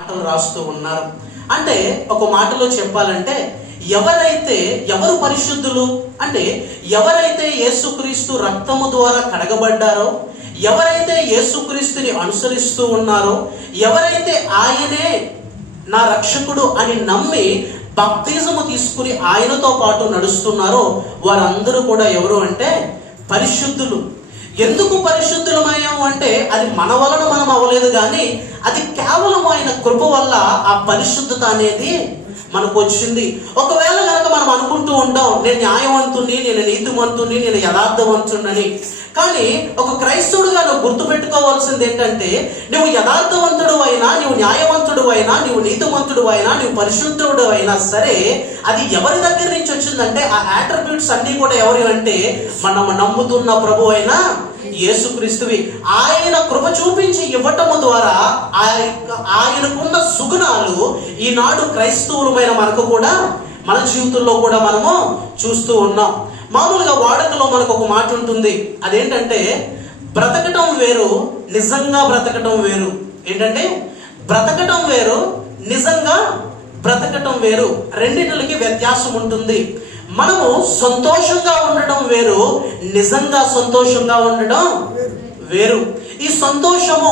మాటలు రాస్తూ ఉన్నారు. అంటే ఒక మాటలో చెప్పాలంటే ఎవరు పరిశుద్ధులు అంటే ఎవరైతే యేసుక్రీస్తు రక్తము ద్వారా కడగబడ్డారో, ఎవరైతే యేసుక్రీస్తుని అనుసరిస్తూ ఉన్నారో, ఎవరైతే ఆయనే నా రక్షకుడు అని నమ్మి బాప్తిజము తీసుకుని ఆయనతో పాటు నడుస్తున్నారో వారందరూ కూడా ఎవరు అంటే పరిశుద్ధులు. ఎందుకు పరిశుద్ధులమయ్యాము అంటే అది మన వలన మనం అవ్వలేదు, కానీ అది కేవలం ఆయన కృప వల్ల ఆ పరిశుద్ధత అనేది మనకు వచ్చింది. ఒకవేళ కనుక మనం అనుకుంటూ ఉంటాం, నేను న్యాయవంతుని, నేను నీతిమంతుని, నేను యథార్థవంతుడని. కానీ ఒక క్రైస్తవుడుగా నువ్వు గుర్తుపెట్టుకోవాల్సింది ఏంటంటే, నువ్వు యథార్థవంతుడు అయినా, నువ్వు న్యాయవంతుడు అయినా, నువ్వు నీతిమంతుడు అయినా, నువ్వు పరిశుద్ధుడు అయినా సరే, అది ఎవరి దగ్గర నుంచి వచ్చిందంటే ఆ అట్రిబ్యూట్స్ అన్ని కూడా ఎవరి అంటే మనం నమ్ముతున్న ప్రభు అయిన యేసుక్రీస్తువి. ఆయన కృప చూపించి ఇవ్వటము ద్వారా ఆయనకున్న సుగుణాలు ఈనాడు క్రైస్తవులమైన మనకు కూడా మన జీవితంలో కూడా మనము చూస్తూ ఉన్నాం. మామూలుగా వాడుకలో మనకు ఒక మాట ఉంటుంది, అదేంటంటే బ్రతకటం వేరు, నిజంగా బ్రతకటం వేరు. ఏంటంటే బ్రతకటం వేరు, నిజంగా బ్రతకటం వేరు. రెండింటికి వ్యత్యాసం ఉంటుంది. మనము సంతోషంగా ఉండడం వేరు, నిజంగా సంతోషంగా ఉండడం వేరు. ఈ సంతోషము